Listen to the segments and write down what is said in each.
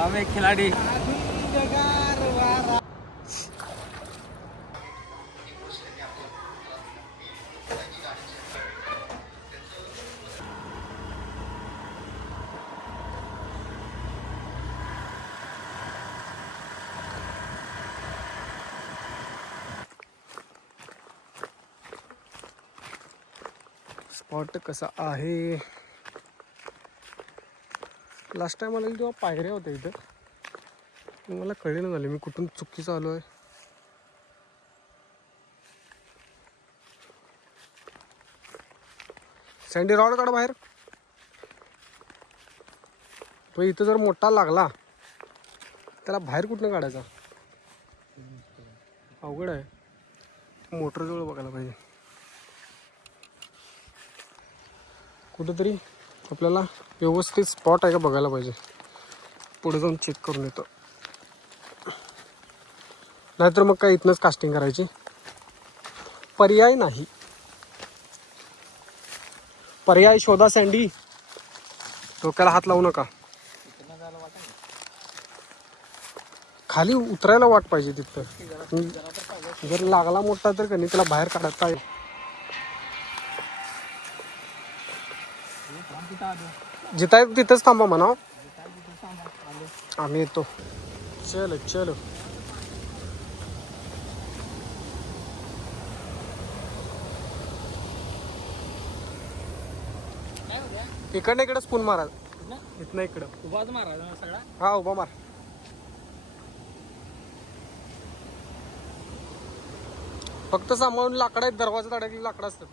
हम एक खिलाड़ी। स्पॉट कसा आहे? लास्ट टाइम आलेली तेव्हा पायऱ्या होत्या इथं, मला कळेना झाले मी कुठून चुकीचं आलो आहे. सँडी रॉड काढ बाहेर. तो इथं जर मोठा लागला त्याला बाहेर कुठनं काढायचा? अवघड आहे. मोटर जवळ बघायला पाहिजे. कुठंतरी आपल्याला व्यवस्थित स्पॉट आहे का बघायला पाहिजे. पुढे जाऊन चेक करून येतो. नाहीतर मग काय इथनंच कास्टिंग करायची, पर्याय नाही. पर्याय शोधा सँडी. डोक्याला हात लावू नका. खाली उतरायला वाट पाहिजे तिथं. जर लागला मोठा तर कधी त्याला बाहेर काढता येईल. जिथं आहे तिथंच थांबा म्हणा. आम्ही येतो. चल चल. इकडनं इकडं स्पून मारा. इथनं इकडं उभाच मारा सगळा. हा उभा मार. फक्त सांभाळून लाकडं आहेत. दरवाजात अडकली लाकडं असतात.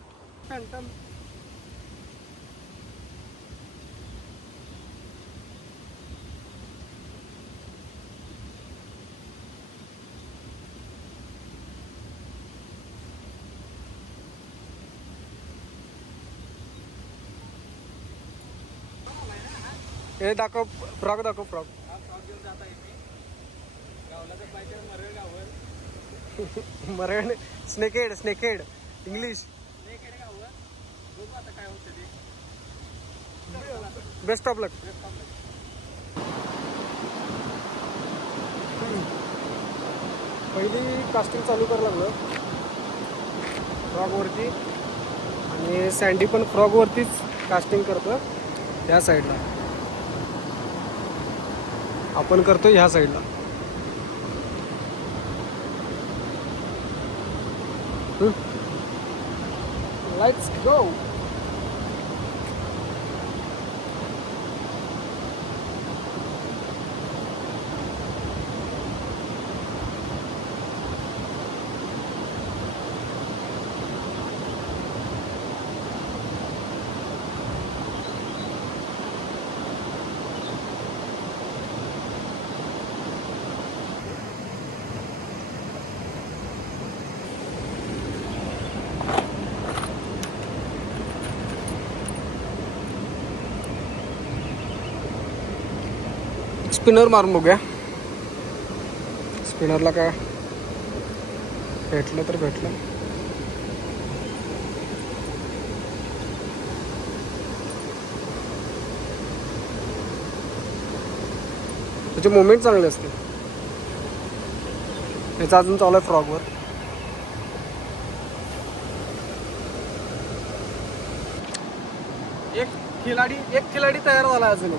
हे दाखव फ्रॉक. दाखव फ्रॉक. मरण स्नेकेड. स्नेकेड इंग्लिश. Best of luck. पहिली कास्टिंग चालू करायला लागलं फ्रॉगवरती, आणि सँडी पण फ्रॉगवरतीच कास्टिंग करतो. ह्या साईडला आपण करतो, ह्या साईडला. Let's go. स्पिनर मारून बघूया. स्पिनरला काय भेटलं तर भेटलं. त्याचे मोमेंट चांगले असते. याचा अजून चालू आहे फ्रॉगवर. एक खिलाडी तयार झाला अजून.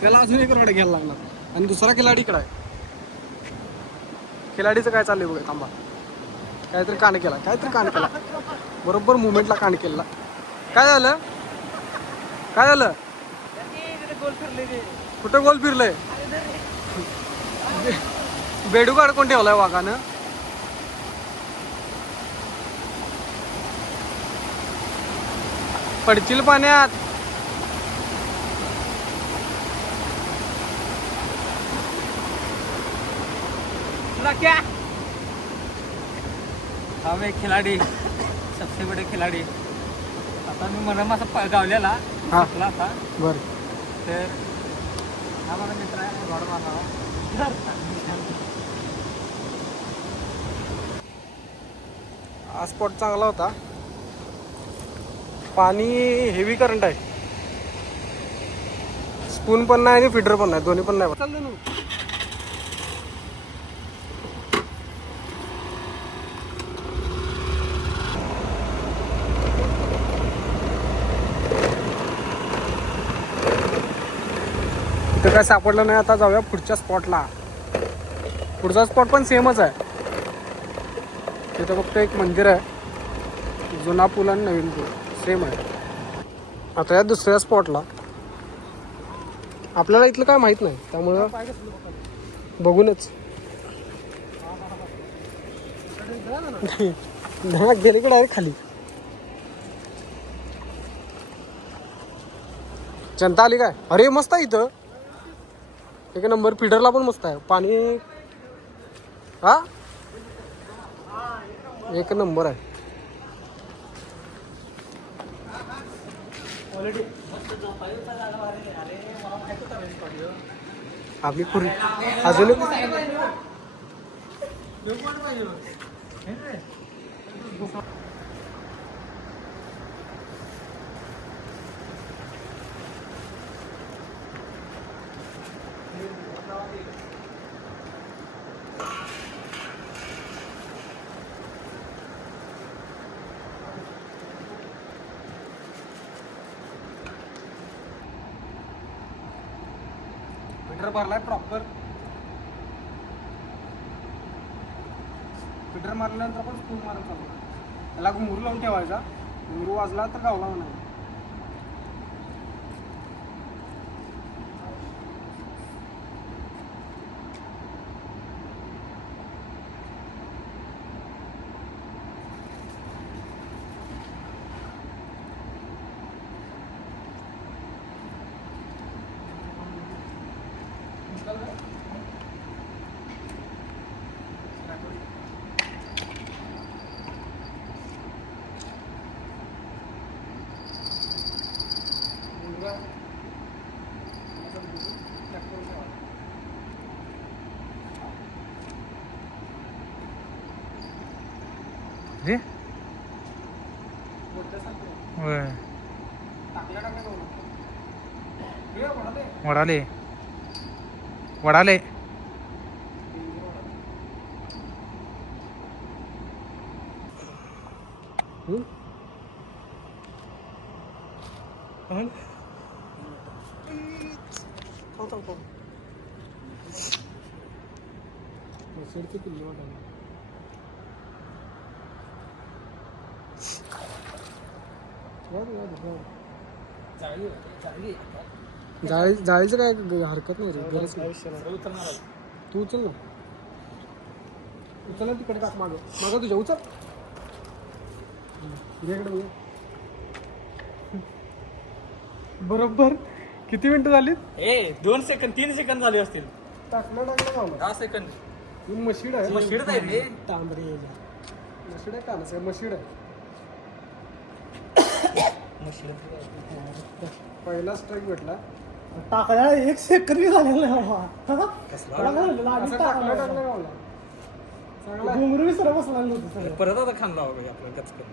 त्याला अजून एक रॉड घ्यायला लागणार. आणि दुसरा खिलाडी इकडे आहे. खिलाडीचं काय चाललंय बघा. थांबा. काहीतरी कांड केला. बरोबर मुवमेंटला कांड केला. काय झालं? कुठं गोल फिरलंय? बेडूक अडकून ठेवलाय वाघानं. पडचिल पाण्यात. क्या हम एक खिलाड़ी, सबसे बड़े खिलाड़ी. आता मी म्हणून असा गावलेला टाकला आता. बरं. तर हा माझा मित्र आहे. रॉड मारणारा. हा स्पॉट चांगला होता. पाणी हेवी करंट आहे. स्पून पण नाही आणि फिडर पण नाही. दोन्ही पण नाही. चाललं ना. काय सापडलं नाही. आता जाऊया पुढच्या स्पॉटला. पुढचा स्पॉट पण सेमच आहे. तिथं फक्त एक मंदिर आहे. जुना पूल आणि नवीन पूल सेम आहे. आता या दुसऱ्या स्पॉटला आपल्याला इथलं काय माहित नाही, त्यामुळं बघूनच गेले की डायरेक्ट खाली. जनता आली काय? अरे मस्त आहे इथं. एक नंबर. फिडरला पण मस्त आहे पाणी. हा एक नंबर आहे. आम्ही पूर्वी अजून फिटर भरलाय प्रॉपर. फिटर मारल्यानंतर पण स्कूल मारत चालू. त्याला घुंगरू लावून ठेवायचा. घुंगरू वाजला तर गावला नाही. वडाले वडाले जायचं काय हरकत नाही रे. गरज नाही. तू उचल ना. उचल ना तिकडे टाक. मागं तुझ्या उचल. इकडे बरोबर किती मिनिटं झाली? 2 सेकंद 3 सेकंद झाले असतील. टाकलं गावलं. 10 सेकंद. ही मशीड आहे. मशीड आहे रे. तांबडी मशीड आहे. कानस आहे. मशीड आहे. पहिला स्ट्राईक भेटला. टाकायला 1 सेकंद झालेला नाही. चांगला घुंगरू विसरा बसला नव्हतं. परत आता खांदा आपलं कचकन.